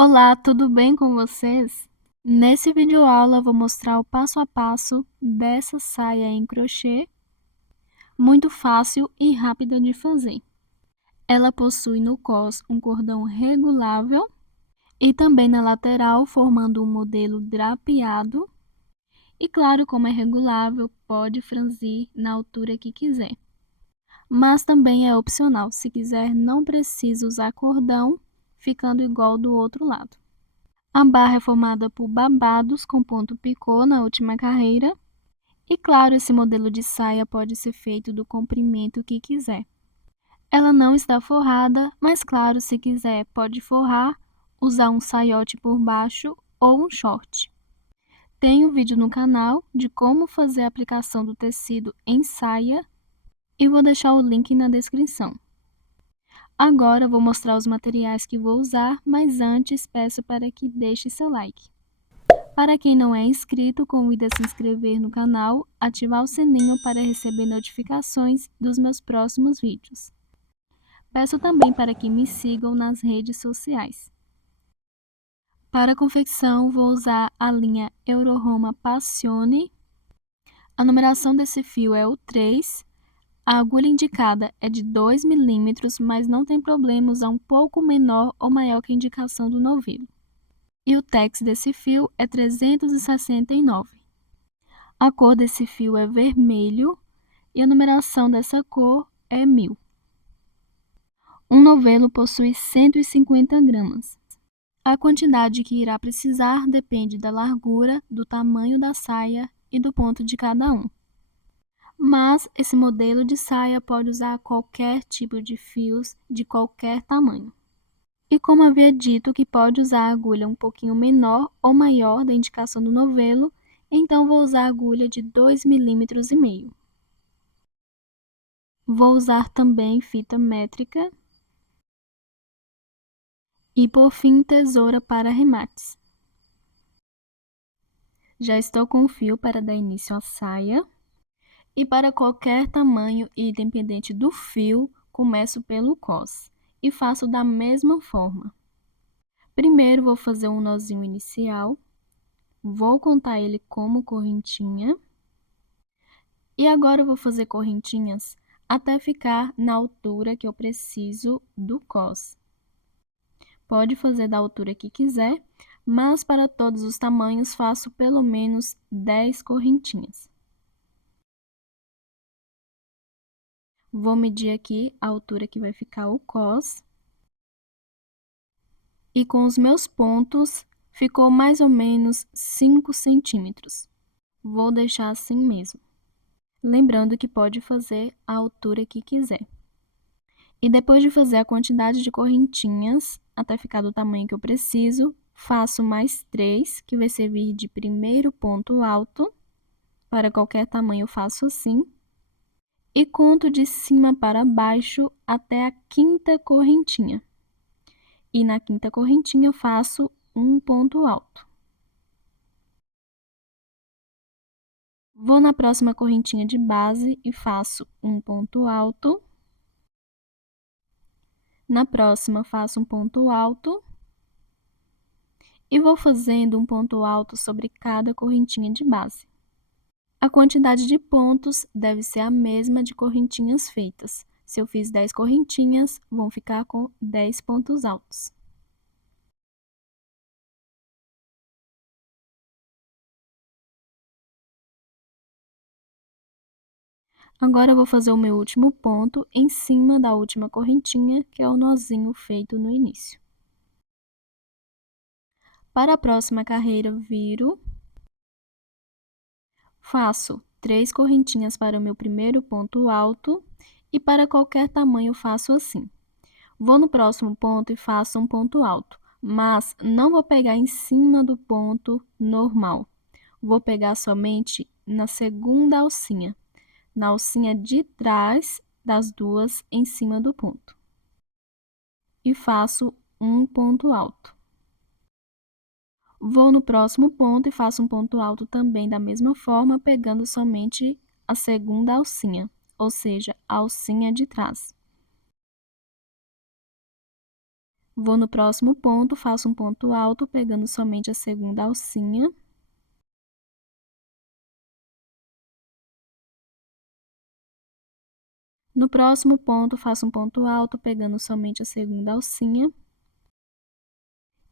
Olá, tudo bem com vocês? Nesse vídeo aula eu vou mostrar o passo a passo dessa saia em crochê, muito fácil e rápida de fazer. Ela possui no cós um cordão regulável e também na lateral formando um modelo drapeado. E claro, como é regulável, pode franzir na altura que quiser. Mas também é opcional, se quiser não precisa usar cordão, ficando igual do outro lado. A barra é formada por babados com ponto picô na última carreira. E claro, esse modelo de saia pode ser feito do comprimento que quiser. Ela não está forrada, mas claro, se quiser pode forrar, usar um saiote por baixo ou um short. Tem um vídeo no canal de como fazer a aplicação do tecido em saia e vou deixar o link na descrição. Agora vou mostrar os materiais que vou usar, mas antes peço para que deixe seu like. Para quem não é inscrito, convido a se inscrever no canal, ativar o sininho para receber notificações dos meus próximos vídeos. Peço também para que me sigam nas redes sociais. Para a confecção, vou usar a linha Euroroma Passione. A numeração desse fio é o 3. A agulha indicada é de 2 milímetros, mas não tem problema usar um pouco menor ou maior que a indicação do novelo. E o tex desse fio é 369. A cor desse fio é vermelho e a numeração dessa cor é 1000. Um novelo possui 150 gramas. A quantidade que irá precisar depende da largura, do tamanho da saia e do ponto de cada um. Mas esse modelo de saia pode usar qualquer tipo de fios de qualquer tamanho. E como havia dito que pode usar a agulha um pouquinho menor ou maior da indicação do novelo, então vou usar a agulha de 2,5 milímetros. Vou usar também fita métrica e, por fim, tesoura para arremates. Já estou com o fio para dar início à saia. E para qualquer tamanho e independente do fio, começo pelo cós e faço da mesma forma. Primeiro vou fazer um nozinho inicial, vou contar ele como correntinha. E agora eu vou fazer correntinhas até ficar na altura que eu preciso do cós. Pode fazer da altura que quiser, mas para todos os tamanhos faço pelo menos 10 correntinhas. Vou medir aqui a altura que vai ficar o cós. E com os meus pontos, ficou mais ou menos 5 centímetros. Vou deixar assim mesmo. Lembrando que pode fazer a altura que quiser. E depois de fazer a quantidade de correntinhas, até ficar do tamanho que eu preciso, faço mais 3, que vai servir de primeiro ponto alto. Para qualquer tamanho eu faço assim. E conto de cima para baixo até a quinta correntinha. E na quinta correntinha eu faço um ponto alto. Vou na próxima correntinha de base e faço um ponto alto. Na próxima, faço um ponto alto. E vou fazendo um ponto alto sobre cada correntinha de base. A quantidade de pontos deve ser a mesma de correntinhas feitas. Se eu fiz 10 correntinhas, vão ficar com 10 pontos altos. Agora eu vou fazer o meu último ponto em cima da última correntinha, que é o nozinho feito no início. Para a próxima carreira, viro. Faço 3 correntinhas para o meu primeiro ponto alto e para qualquer tamanho faço assim. Vou no próximo ponto e faço um ponto alto, mas não vou pegar em cima do ponto normal. Vou pegar somente na segunda alcinha, na alcinha de trás das duas em cima do ponto. E faço um ponto alto. Vou no próximo ponto e faço um ponto alto também da mesma forma, pegando somente a segunda alcinha, ou seja, a alcinha de trás. Vou no próximo ponto, faço um ponto alto, pegando somente a segunda alcinha. No próximo ponto, faço um ponto alto, pegando somente a segunda alcinha.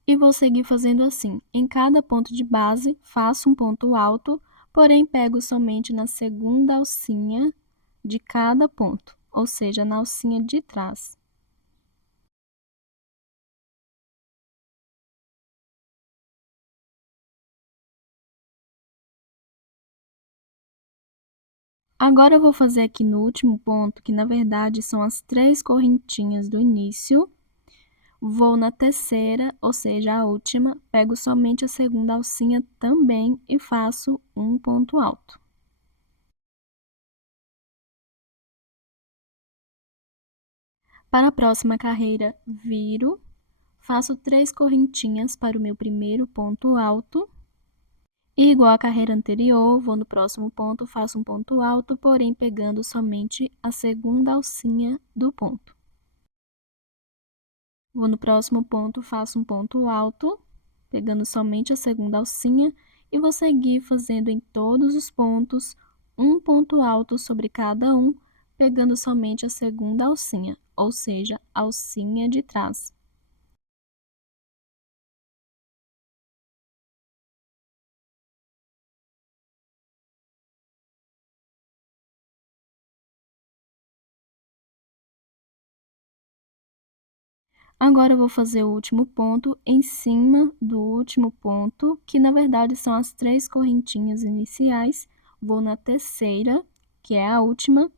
E vou seguir fazendo assim. Em cada ponto de base, faço um ponto alto, porém pego somente na segunda alcinha de cada ponto, ou seja, na alcinha de trás. Agora eu vou fazer aqui no último ponto, que na verdade são as 3 correntinhas do início. Vou na terceira, ou seja, a última, pego somente a segunda alcinha também e faço um ponto alto. Para a próxima carreira, viro, faço 3 correntinhas para o meu primeiro ponto alto. E igual à carreira anterior, vou no próximo ponto, faço um ponto alto, porém pegando somente a segunda alcinha do ponto. Vou no próximo ponto, faço um ponto alto, pegando somente a segunda alcinha, e vou seguir fazendo em todos os pontos um ponto alto sobre cada um, pegando somente a segunda alcinha, ou seja, a alcinha de trás. Agora eu vou fazer o último ponto em cima do último ponto, que na verdade são as 3 correntinhas iniciais. Vou na terceira, que é a última,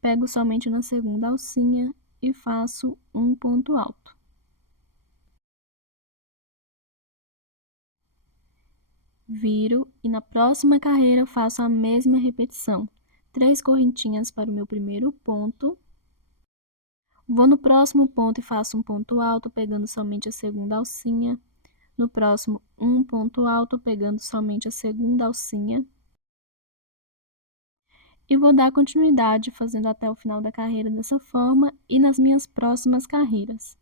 pego somente na segunda alcinha e faço um ponto alto. Viro e na próxima carreira faço a mesma repetição. 3 correntinhas para o meu primeiro ponto. Vou no próximo ponto e faço um ponto alto, pegando somente a segunda alcinha. No próximo, um ponto alto, pegando somente a segunda alcinha. E vou dar continuidade fazendo até o final da carreira dessa forma e nas minhas próximas carreiras.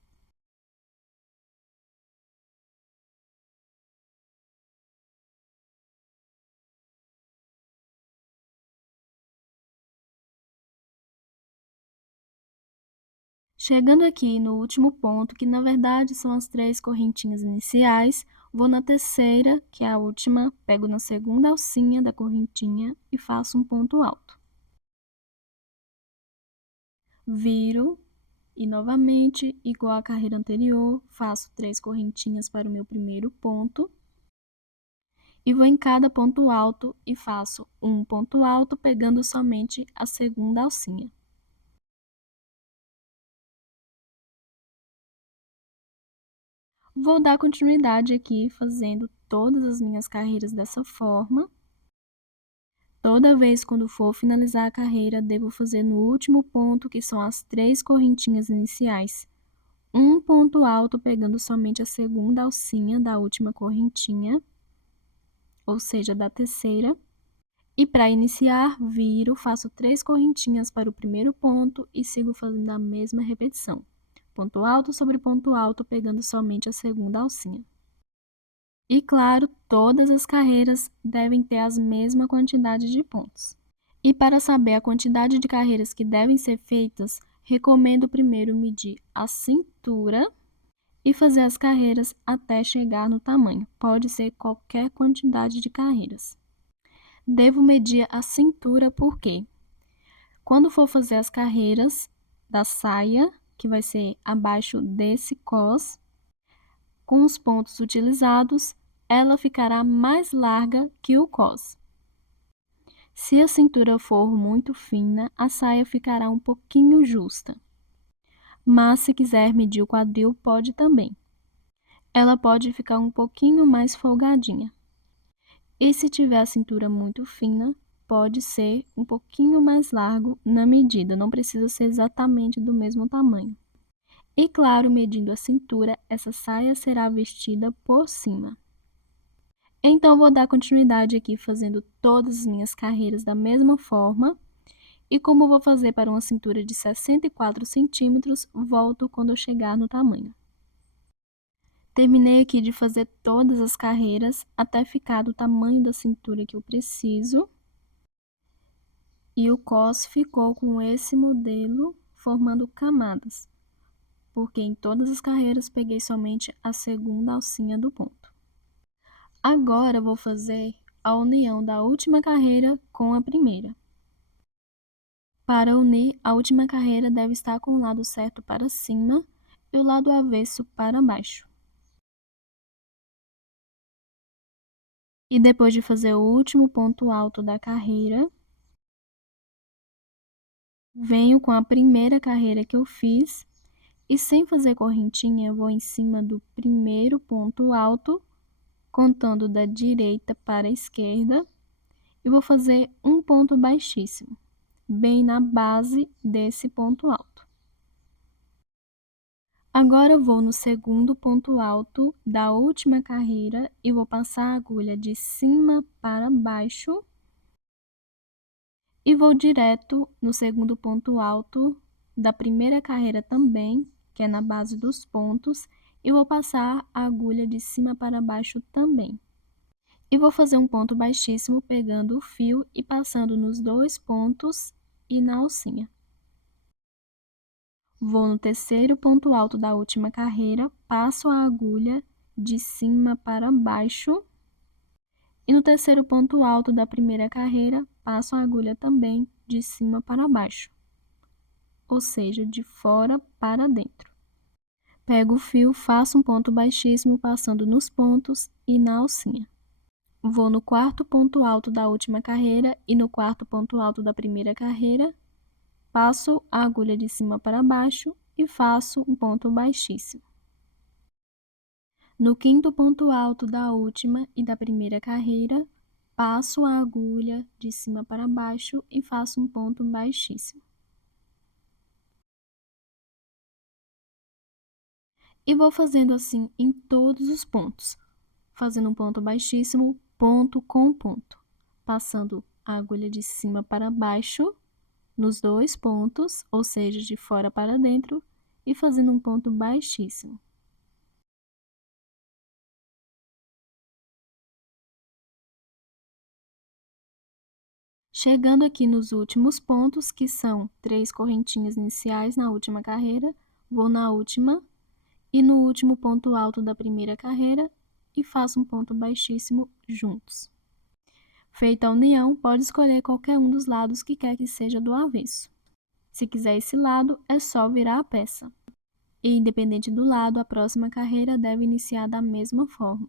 Chegando aqui no último ponto, que na verdade são as 3 correntinhas iniciais, vou na terceira, que é a última, pego na segunda alcinha da correntinha e faço um ponto alto. Viro e novamente, igual à carreira anterior, faço 3 correntinhas para o meu primeiro ponto. E vou em cada ponto alto e faço um ponto alto, pegando somente a segunda alcinha. Vou dar continuidade aqui, fazendo todas as minhas carreiras dessa forma. Toda vez quando for finalizar a carreira, devo fazer no último ponto, que são as 3 correntinhas iniciais, um ponto alto, pegando somente a segunda alcinha da última correntinha, ou seja, da terceira. E para iniciar, viro, faço 3 correntinhas para o primeiro ponto e sigo fazendo a mesma repetição. Ponto alto sobre ponto alto, pegando somente a segunda alcinha. E claro, todas as carreiras devem ter a mesma quantidade de pontos. E para saber a quantidade de carreiras que devem ser feitas, recomendo primeiro medir a cintura e fazer as carreiras até chegar no tamanho. Pode ser qualquer quantidade de carreiras. Devo medir a cintura porque quando for fazer as carreiras da saia, que vai ser abaixo desse cos, com os pontos utilizados, ela ficará mais larga que o cos. Se a cintura for muito fina, a saia ficará um pouquinho justa. Mas se quiser medir o quadril, pode também. Ela pode ficar um pouquinho mais folgadinha. E se tiver a cintura muito fina, pode ser um pouquinho mais largo na medida, não precisa ser exatamente do mesmo tamanho. E claro, medindo a cintura, essa saia será vestida por cima. Então, vou dar continuidade aqui fazendo todas as minhas carreiras da mesma forma. E como vou fazer para uma cintura de 64 centímetros, volto quando eu chegar no tamanho. Terminei aqui de fazer todas as carreiras até ficar do tamanho da cintura que eu preciso. E o cos ficou com esse modelo, formando camadas, porque em todas as carreiras peguei somente a segunda alcinha do ponto. Agora vou fazer a união da última carreira com a primeira. Para unir, a última carreira deve estar com o lado certo para cima e o lado avesso para baixo. E depois de fazer o último ponto alto da carreira, venho com a primeira carreira que eu fiz e, sem fazer correntinha, vou em cima do primeiro ponto alto, contando da direita para a esquerda, e vou fazer um ponto baixíssimo, bem na base desse ponto alto. Agora vou no segundo ponto alto da última carreira e vou passar a agulha de cima para baixo e vou direto no segundo ponto alto da primeira carreira também, que é na base dos pontos, e vou passar a agulha de cima para baixo também. E vou fazer um ponto baixíssimo pegando o fio e passando nos dois pontos e na alcinha. Vou no terceiro ponto alto da última carreira, passo a agulha de cima para baixo e no terceiro ponto alto da primeira carreira, passo a agulha também de cima para baixo, ou seja, de fora para dentro. Pego o fio, faço um ponto baixíssimo passando nos pontos e na alcinha. Vou no quarto ponto alto da última carreira e no quarto ponto alto da primeira carreira, passo a agulha de cima para baixo e faço um ponto baixíssimo. No quinto ponto alto da última e da primeira carreira, passo a agulha de cima para baixo e faço um ponto baixíssimo. E vou fazendo assim em todos os pontos, fazendo um ponto baixíssimo, ponto com ponto, passando a agulha de cima para baixo nos dois pontos, ou seja, de fora para dentro, e fazendo um ponto baixíssimo. Chegando aqui nos últimos pontos, que são 3 correntinhas iniciais na última carreira, vou na última e no último ponto alto da primeira carreira e faço um ponto baixíssimo juntos. Feita a união, pode escolher qualquer um dos lados que quer que seja do avesso. Se quiser esse lado, é só virar a peça. E independente do lado, a próxima carreira deve iniciar da mesma forma.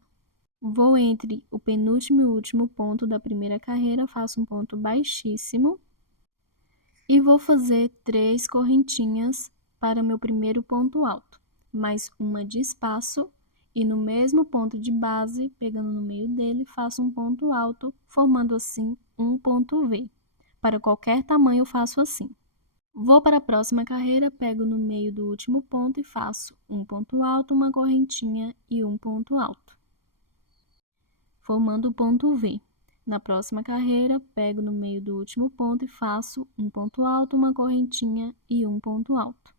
Vou entre o penúltimo e o último ponto da primeira carreira, faço um ponto baixíssimo e vou fazer 3 correntinhas para meu primeiro ponto alto, mais uma de espaço e no mesmo ponto de base, pegando no meio dele, faço um ponto alto, formando assim um ponto V. Para qualquer tamanho eu faço assim. Vou para a próxima carreira, pego no meio do último ponto e faço um ponto alto, uma correntinha e um ponto alto, formando o ponto V. Na próxima carreira, pego no meio do último ponto e faço um ponto alto, uma correntinha e um ponto alto.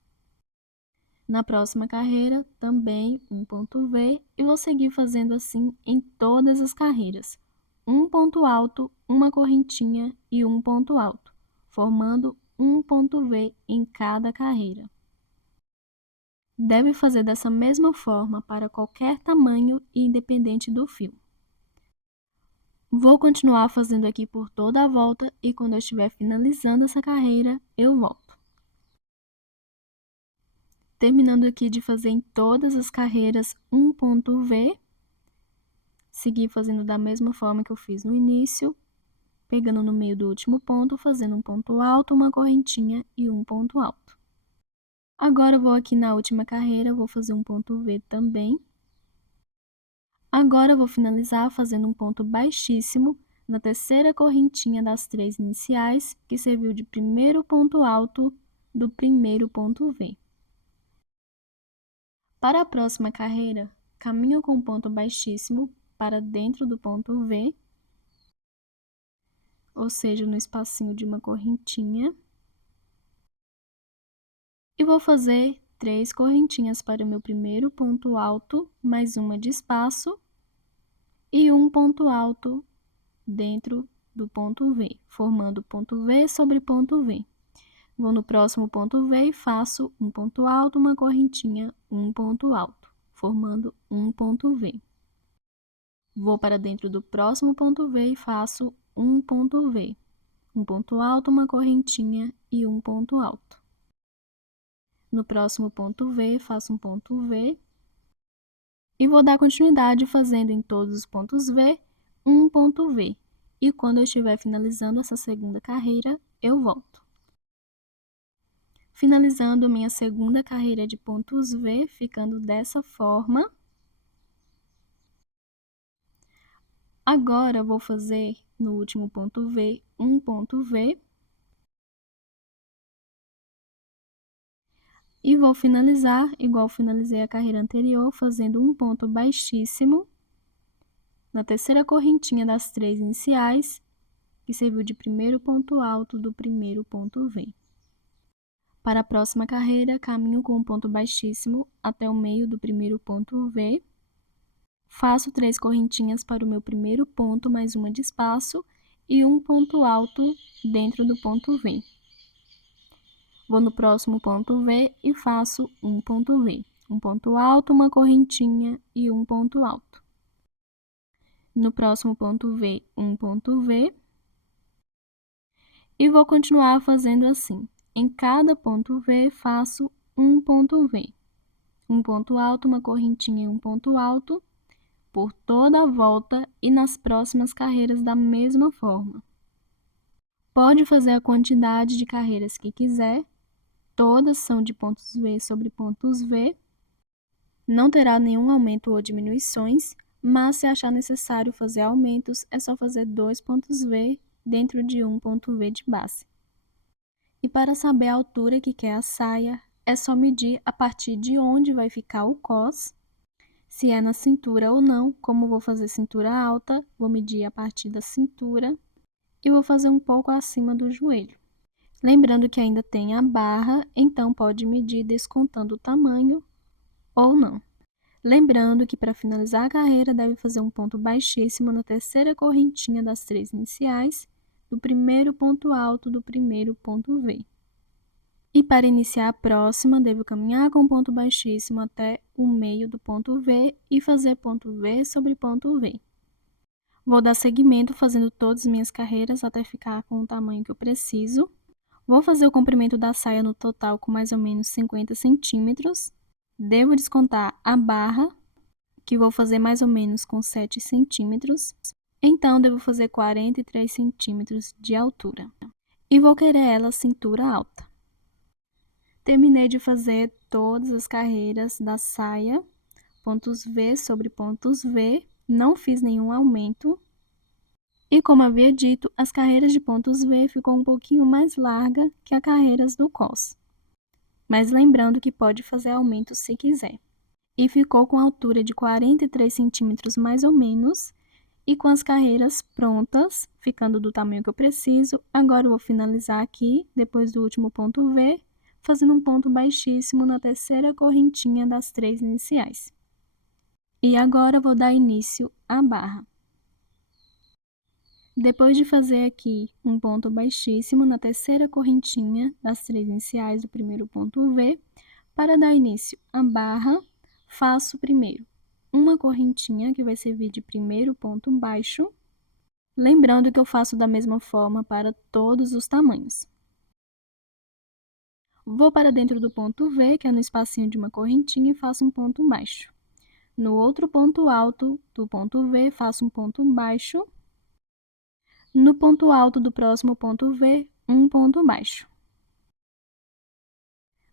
Na próxima carreira, também um ponto V e vou seguir fazendo assim em todas as carreiras. Um ponto alto, uma correntinha e um ponto alto, formando um ponto V em cada carreira. Deve fazer dessa mesma forma para qualquer tamanho e independente do fio. Vou continuar fazendo aqui por toda a volta e quando eu estiver finalizando essa carreira, eu volto. Terminando aqui de fazer em todas as carreiras um ponto V, seguir fazendo da mesma forma que eu fiz no início, pegando no meio do último ponto, fazendo um ponto alto, uma correntinha e um ponto alto. Agora eu vou aqui na última carreira, vou fazer um ponto V também. Agora eu vou finalizar fazendo um ponto baixíssimo na terceira correntinha das 3 iniciais, que serviu de primeiro ponto alto do primeiro ponto V. Para a próxima carreira, caminho com ponto baixíssimo para dentro do ponto V, ou seja, no espacinho de uma correntinha, e vou fazer 3 correntinhas para o meu primeiro ponto alto, mais uma de espaço, e um ponto alto dentro do ponto V, formando ponto V sobre ponto V. Vou no próximo ponto V e faço um ponto alto, uma correntinha, um ponto alto, formando um ponto V. Vou para dentro do próximo ponto V e faço um ponto V. Um ponto alto, uma correntinha e um ponto alto. No próximo ponto V, faço um ponto V. E vou dar continuidade fazendo em todos os pontos V, um ponto V. E quando eu estiver finalizando essa segunda carreira, eu volto. Finalizando minha segunda carreira de pontos V, ficando dessa forma. Agora, vou fazer no último ponto V, um ponto V. E vou finalizar, igual finalizei a carreira anterior, fazendo um ponto baixíssimo na terceira correntinha das 3 iniciais, que serviu de primeiro ponto alto do primeiro ponto V. Para a próxima carreira, caminho com um ponto baixíssimo até o meio do primeiro ponto V. Faço 3 correntinhas para o meu primeiro ponto, mais uma de espaço, e um ponto alto dentro do ponto V. Vou no próximo ponto V e faço um ponto V. Um ponto alto, uma correntinha e um ponto alto. No próximo ponto V, um ponto V. E vou continuar fazendo assim. Em cada ponto V, faço um ponto V. Um ponto alto, uma correntinha e um ponto alto, por toda a volta e nas próximas carreiras da mesma forma. Pode fazer a quantidade de carreiras que quiser, todas são de pontos V sobre pontos V. Não terá nenhum aumento ou diminuições, mas se achar necessário fazer aumentos, é só fazer 2 pontos V dentro de um ponto V de base. E para saber a altura que quer a saia, é só medir a partir de onde vai ficar o cós, se é na cintura ou não. Como vou fazer cintura alta, vou medir a partir da cintura e vou fazer um pouco acima do joelho. Lembrando que ainda tem a barra, então pode medir descontando o tamanho ou não. Lembrando que para finalizar a carreira deve fazer um ponto baixíssimo na terceira correntinha das 3 iniciais, do primeiro ponto alto do primeiro ponto V. E para iniciar a próxima, devo caminhar com ponto baixíssimo até o meio do ponto V e fazer ponto V sobre ponto V. Vou dar seguimento fazendo todas as minhas carreiras até ficar com o tamanho que eu preciso. Vou fazer o comprimento da saia no total com mais ou menos 50 centímetros. Devo descontar a barra, que vou fazer mais ou menos com 7 centímetros. Então, devo fazer 43 centímetros de altura. E vou querer ela cintura alta. Terminei de fazer todas as carreiras da saia, pontos V sobre pontos V, não fiz nenhum aumento. E como havia dito, as carreiras de pontos V ficou um pouquinho mais larga que as carreiras do cós. Mas lembrando que pode fazer aumento se quiser. E ficou com a altura de 43 centímetros mais ou menos, e com as carreiras prontas, ficando do tamanho que eu preciso. Agora eu vou finalizar aqui, depois do último ponto V, fazendo um ponto baixíssimo na terceira correntinha das 3 iniciais. E agora vou dar início à barra. Depois de fazer aqui um ponto baixíssimo na terceira correntinha das 3 iniciais do primeiro ponto V, para dar início à barra, faço primeiro uma correntinha que vai servir de primeiro ponto baixo, lembrando que eu faço da mesma forma para todos os tamanhos. Vou para dentro do ponto V, que é no espacinho de uma correntinha, e faço um ponto baixo. No outro ponto alto do ponto V, faço um ponto baixo. No ponto alto do próximo ponto V, um ponto baixo.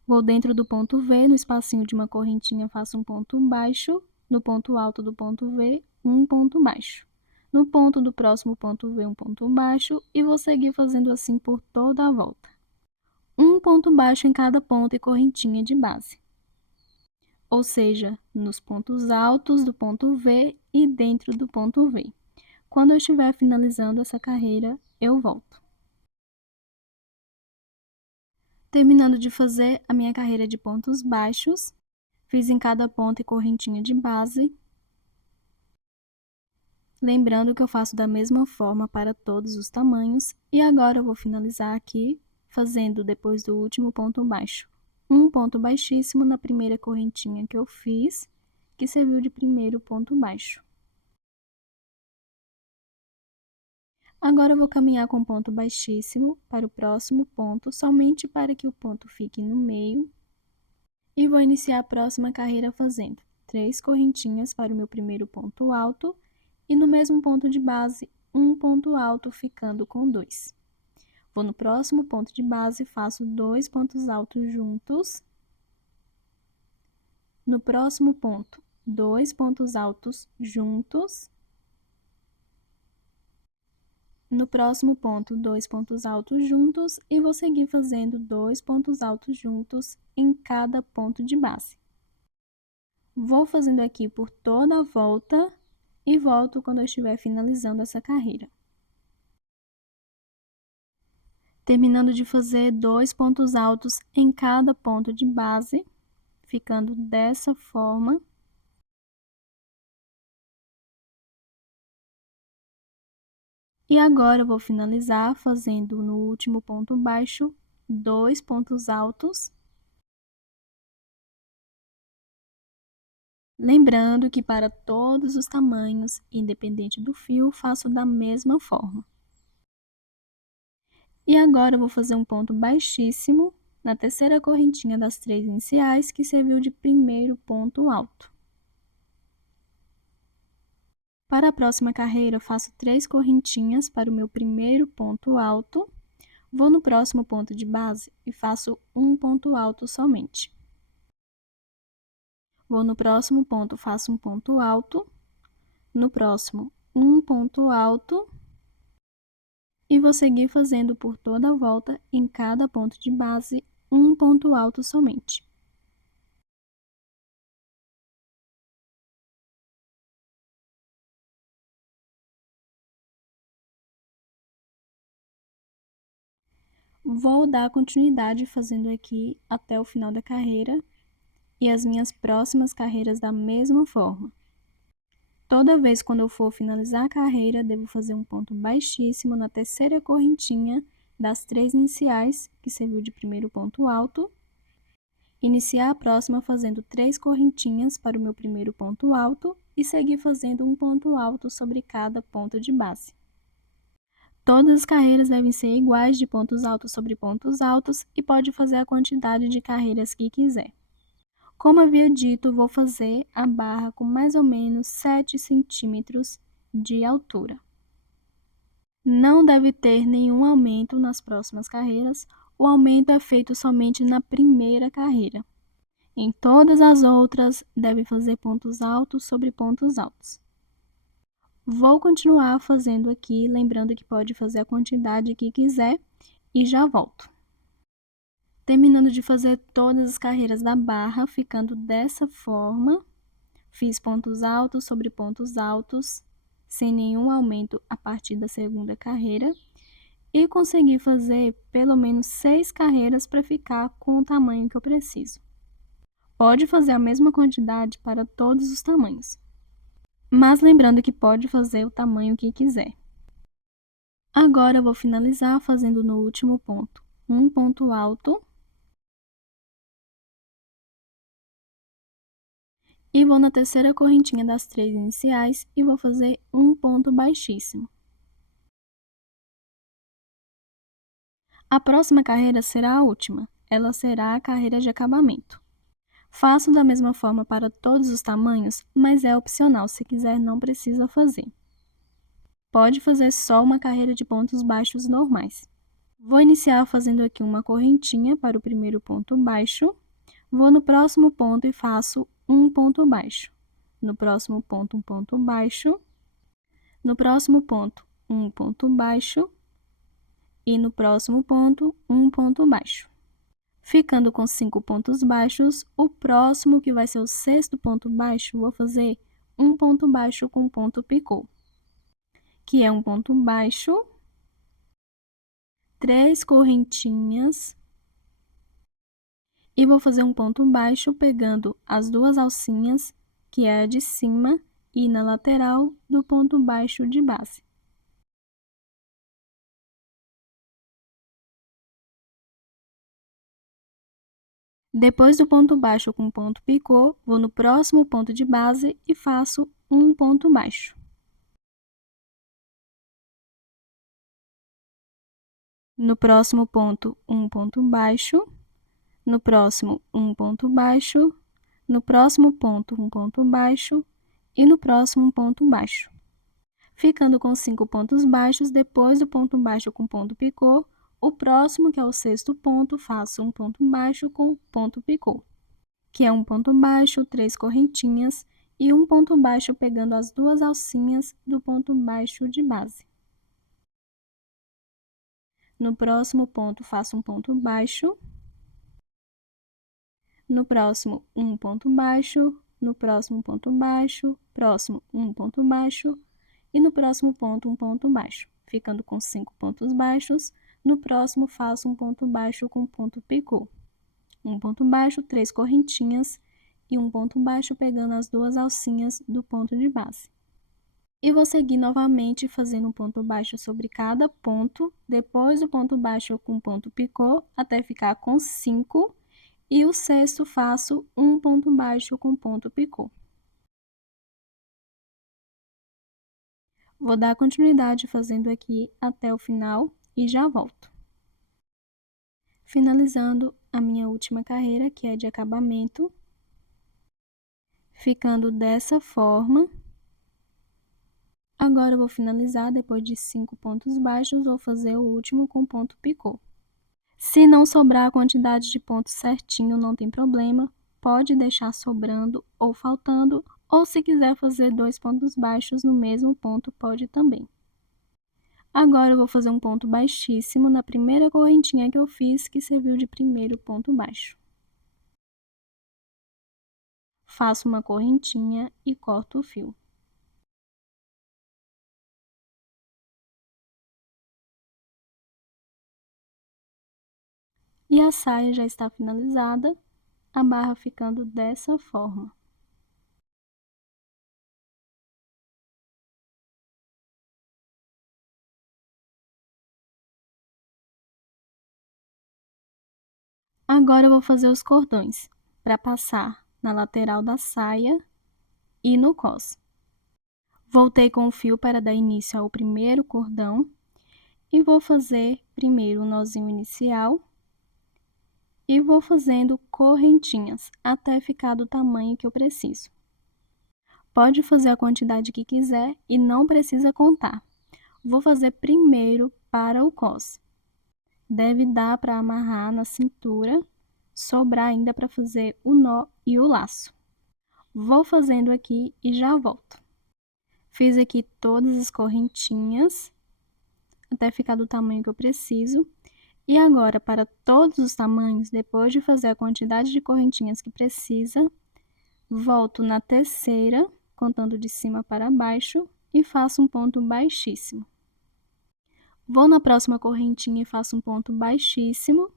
Vou dentro do ponto V, no espacinho de uma correntinha, faço um ponto baixo. No ponto alto do ponto V, um ponto baixo. No ponto do próximo ponto V, um ponto baixo, e vou seguir fazendo assim por toda a volta. Um ponto baixo em cada ponto e correntinha de base. Ou seja, nos pontos altos do ponto V e dentro do ponto V. Quando eu estiver finalizando essa carreira, eu volto. Terminando de fazer a minha carreira de pontos baixos, fiz em cada ponto e correntinha de base. Lembrando que eu faço da mesma forma para todos os tamanhos. E agora eu vou finalizar aqui, fazendo depois do último ponto baixo, um ponto baixíssimo na primeira correntinha que eu fiz, que serviu de primeiro ponto baixo. Agora eu vou caminhar com ponto baixíssimo para o próximo ponto, somente para que o ponto fique no meio. E vou iniciar a próxima carreira fazendo 3 correntinhas para o meu primeiro ponto alto e no mesmo ponto de base, um ponto alto ficando com 2. Vou no próximo ponto de base, faço 2 pontos altos juntos. No próximo ponto, 2 pontos altos juntos. No próximo ponto, 2 pontos altos juntos e vou seguir fazendo 2 pontos altos juntos em cada ponto de base. Vou fazendo aqui por toda a volta e volto quando eu estiver finalizando essa carreira. Terminando de fazer 2 pontos altos em cada ponto de base, ficando dessa forma. E agora eu vou finalizar fazendo no último ponto baixo 2 pontos altos. Lembrando que para todos os tamanhos, independente do fio, faço da mesma forma. E agora eu vou fazer um ponto baixíssimo na terceira correntinha das 3 iniciais, que serviu de primeiro ponto alto. Para a próxima carreira, eu faço 3 correntinhas para o meu primeiro ponto alto, vou no próximo ponto de base e faço um ponto alto somente. Vou no próximo ponto, faço um ponto alto, no próximo, um ponto alto, e vou seguir fazendo por toda a volta, em cada ponto de base, um ponto alto somente. Vou dar continuidade fazendo aqui até o final da carreira e as minhas próximas carreiras da mesma forma. Toda vez quando eu for finalizar a carreira, devo fazer um ponto baixíssimo na terceira correntinha das 3 iniciais, que serviu de primeiro ponto alto. Iniciar a próxima fazendo 3 correntinhas para o meu primeiro ponto alto e seguir fazendo um ponto alto sobre cada ponto de base. Todas as carreiras devem ser iguais de pontos altos sobre pontos altos e pode fazer a quantidade de carreiras que quiser. Como havia dito, vou fazer a barra com mais ou menos 7 centímetros de altura. Não deve ter nenhum aumento nas próximas carreiras, o aumento é feito somente na primeira carreira. Em todas as outras, deve fazer pontos altos sobre pontos altos. Vou continuar fazendo aqui, lembrando que pode fazer a quantidade que quiser e já volto. Terminando de fazer todas as carreiras da barra, ficando dessa forma, fiz pontos altos sobre pontos altos, sem nenhum aumento a partir da segunda carreira, e consegui fazer pelo menos 6 carreiras para ficar com o tamanho que eu preciso. Pode fazer a mesma quantidade para todos os tamanhos, mas lembrando que pode fazer o tamanho que quiser. Agora eu vou finalizar fazendo no último ponto um ponto alto e vou na terceira correntinha das 3 iniciais e vou fazer um ponto baixíssimo. A próxima carreira será a última, ela será a carreira de acabamento. Faço da mesma forma para todos os tamanhos, mas é opcional, se quiser não precisa fazer. Pode fazer só uma carreira de pontos baixos normais. Vou iniciar fazendo aqui uma correntinha para o primeiro ponto baixo, vou no próximo ponto e faço um ponto baixo. No próximo ponto, um ponto baixo, no próximo ponto, um ponto baixo, e no próximo ponto, um ponto baixo. Ficando com 5 pontos baixos, o próximo, que vai ser o sexto ponto baixo, vou fazer um ponto baixo com ponto picô, que é um ponto baixo, 3 correntinhas, E vou fazer um ponto baixo pegando as duas alcinhas, que é a de cima, e na lateral do ponto baixo de base. Depois do ponto baixo com ponto picô, vou no próximo ponto de base e faço um ponto baixo. No próximo ponto, um ponto baixo. No próximo, um ponto baixo. No próximo ponto, um ponto baixo. E no próximo, um ponto baixo. Ficando com 5 pontos baixos, depois do ponto baixo com ponto picô, o próximo, que é o sexto ponto, faço um ponto baixo com ponto picô, que é um ponto baixo, 3 correntinhas e um ponto baixo pegando as duas alcinhas do ponto baixo de base. No próximo ponto, faço um ponto baixo. No próximo, um ponto baixo. No próximo ponto baixo. Próximo, um ponto baixo. E no próximo ponto, um ponto baixo, ficando com 5 pontos baixos. No próximo, faço um ponto baixo com ponto picô. Um ponto baixo, 3 correntinhas e um ponto baixo pegando as duas alcinhas do ponto de base. E vou seguir novamente fazendo um ponto baixo sobre cada ponto, depois do ponto baixo com ponto picô, até ficar com 5, e o sexto faço um ponto baixo com ponto picô. Vou dar continuidade fazendo aqui até o final e já volto. Finalizando a minha última carreira, que é de acabamento, ficando dessa forma. Agora eu vou finalizar, depois de 5 pontos baixos, vou fazer o último com ponto picô. Se não sobrar a quantidade de pontos certinho, não tem problema, pode deixar sobrando ou faltando, ou se quiser fazer 2 pontos baixos no mesmo ponto, pode também. Agora eu vou fazer um ponto baixíssimo na primeira correntinha que eu fiz, que serviu de primeiro ponto baixo. Faço uma correntinha e corto o fio. E a saia já está finalizada, a barra ficando dessa forma. Agora eu vou fazer os cordões, para passar na lateral da saia e no cós. Voltei com o fio para dar início ao primeiro cordão e vou fazer primeiro o nozinho inicial e vou fazendo correntinhas até ficar do tamanho que eu preciso. Pode fazer a quantidade que quiser e não precisa contar. Vou fazer primeiro para o cós. Deve dar para amarrar na cintura, sobrar ainda para fazer o nó e o laço. Vou fazendo aqui e já volto. Fiz aqui todas as correntinhas, até ficar do tamanho que eu preciso. E agora, para todos os tamanhos, depois de fazer a quantidade de correntinhas que precisa, volto na terceira, contando de cima para baixo, e faço um ponto baixíssimo. Vou na próxima correntinha e faço um ponto baixíssimo.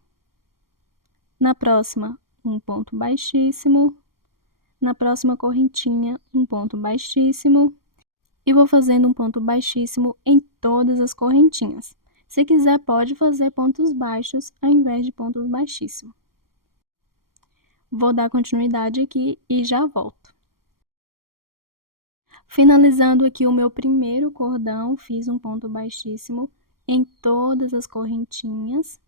Na próxima, um ponto baixíssimo. Na próxima correntinha, um ponto baixíssimo. E vou fazendo um ponto baixíssimo em todas as correntinhas. Se quiser, pode fazer pontos baixos ao invés de pontos baixíssimos. Vou dar continuidade aqui e já volto. Finalizando aqui o meu primeiro cordão, fiz um ponto baixíssimo em todas as correntinhas.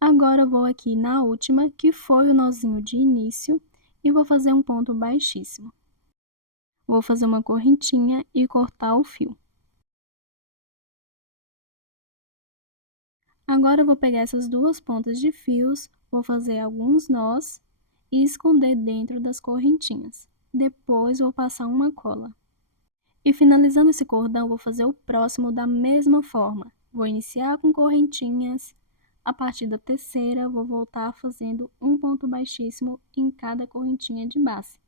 Agora eu vou aqui na última, que foi o nozinho de início, e vou fazer um ponto baixíssimo. Vou fazer uma correntinha e cortar o fio. Agora eu vou pegar essas duas pontas de fios, vou fazer alguns nós e esconder dentro das correntinhas. Depois vou passar uma cola. E finalizando esse cordão, vou fazer o próximo da mesma forma. Vou iniciar com correntinhas. A partir da terceira, vou voltar fazendo um ponto baixíssimo em cada correntinha de base.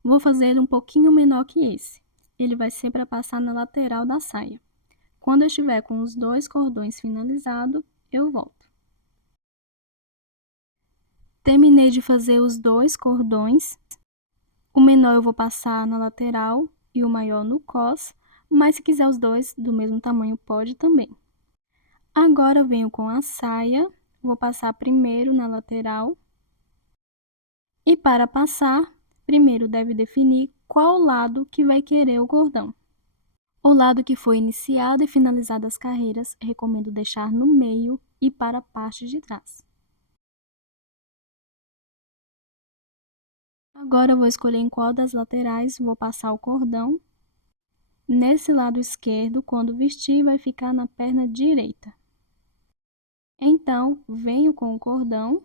Vou fazer ele um pouquinho menor que esse. Ele vai ser para passar na lateral da saia. Quando eu estiver com os 2 cordões finalizados, eu volto. Terminei de fazer os 2 cordões. O menor eu vou passar na lateral e o maior no cos, mas se quiser os 2 do mesmo tamanho, pode também. Agora, eu venho com a saia, vou passar primeiro na lateral. E para passar, primeiro deve definir qual lado que vai querer o cordão. O lado que foi iniciado e finalizado as carreiras, recomendo deixar no meio e para a parte de trás. Agora, eu vou escolher em qual das laterais vou passar o cordão. Nesse lado esquerdo, quando vestir, vai ficar na perna direita. Então, venho com o cordão.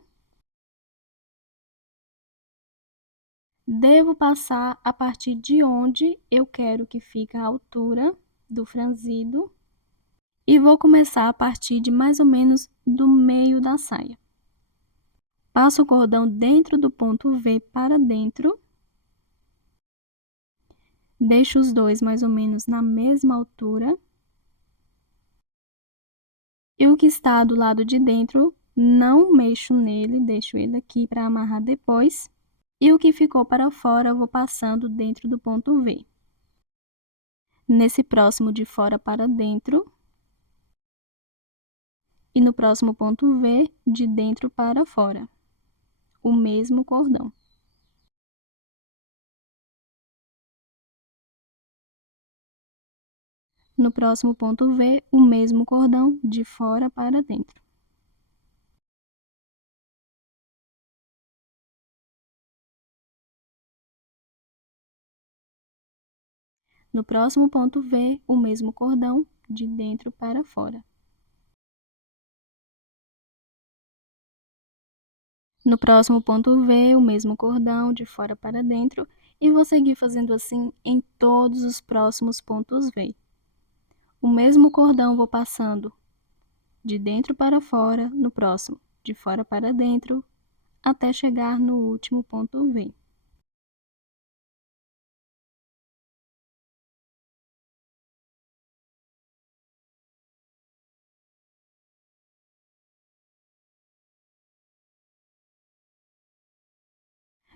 Devo passar a partir de onde eu quero que fique a altura do franzido. E vou começar a partir de mais ou menos do meio da saia. Passo o cordão dentro do ponto V para dentro. Deixo os 2 mais ou menos na mesma altura. E o que está do lado de dentro, não mexo nele, deixo ele aqui para amarrar depois. E o que ficou para fora, eu vou passando dentro do ponto V. Nesse próximo de fora para dentro. E no próximo ponto V, de dentro para fora. O mesmo cordão. No próximo ponto V, o mesmo cordão de fora para dentro. No próximo ponto V, o mesmo cordão de dentro para fora. No próximo ponto V, o mesmo cordão de fora para dentro e vou seguir fazendo assim em todos os próximos pontos V. O mesmo cordão vou passando de dentro para fora, no próximo, de fora para dentro, até chegar no último ponto V.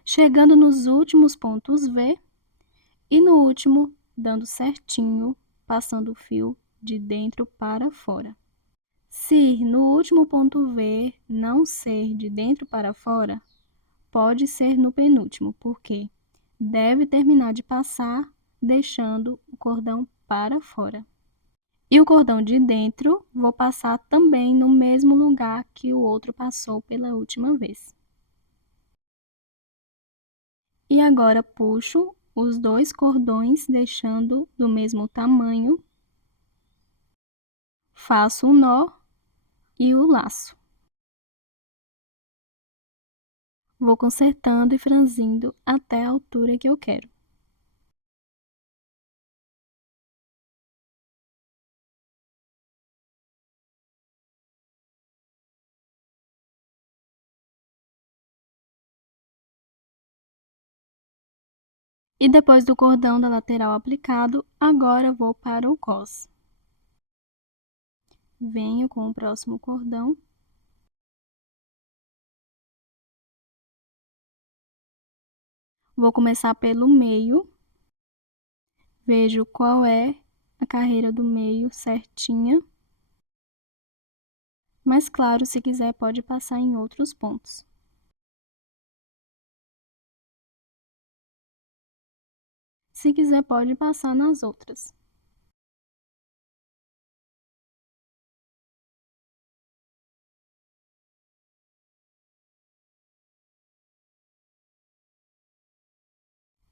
Chegando nos últimos pontos V e no último, dando certinho, passando o fio de dentro para fora. Se no último ponto V não ser de dentro para fora, pode ser no penúltimo, porque deve terminar de passar deixando o cordão para fora. E o cordão de dentro, vou passar também no mesmo lugar que o outro passou pela última vez. E agora puxo os 2 cordões, deixando do mesmo tamanho. Faço o nó e o laço. Vou consertando e franzindo até a altura que eu quero. E depois do cordão da lateral aplicado, agora vou para o cos. Venho com o próximo cordão. Vou começar pelo meio. Vejo qual é a carreira do meio certinha. Mas claro, se quiser pode passar em outros pontos. Se quiser pode passar nas outras.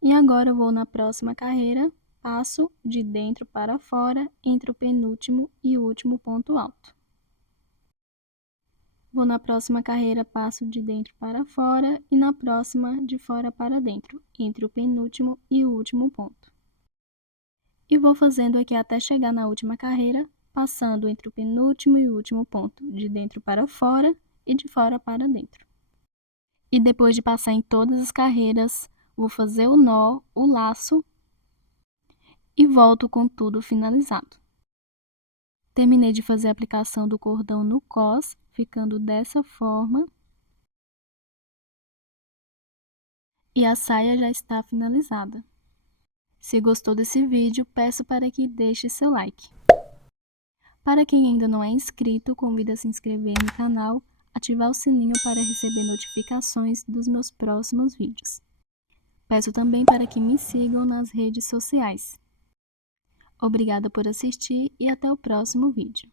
E agora eu vou na próxima carreira, passo de dentro para fora, entre o penúltimo e o último ponto alto. Vou na próxima carreira, passo de dentro para fora e na próxima de fora para dentro, entre o penúltimo e o último ponto. E vou fazendo aqui até chegar na última carreira, passando entre o penúltimo e o último ponto, de dentro para fora e de fora para dentro. E depois de passar em todas as carreiras, vou fazer o nó, o laço e volto com tudo finalizado. Terminei de fazer a aplicação do cordão no cós, ficando dessa forma. E a saia já está finalizada. Se gostou desse vídeo, peço para que deixe seu like. Para quem ainda não é inscrito, convido a se inscrever no canal, ativar o sininho para receber notificações dos meus próximos vídeos. Peço também para que me sigam nas redes sociais. Obrigada por assistir e até o próximo vídeo.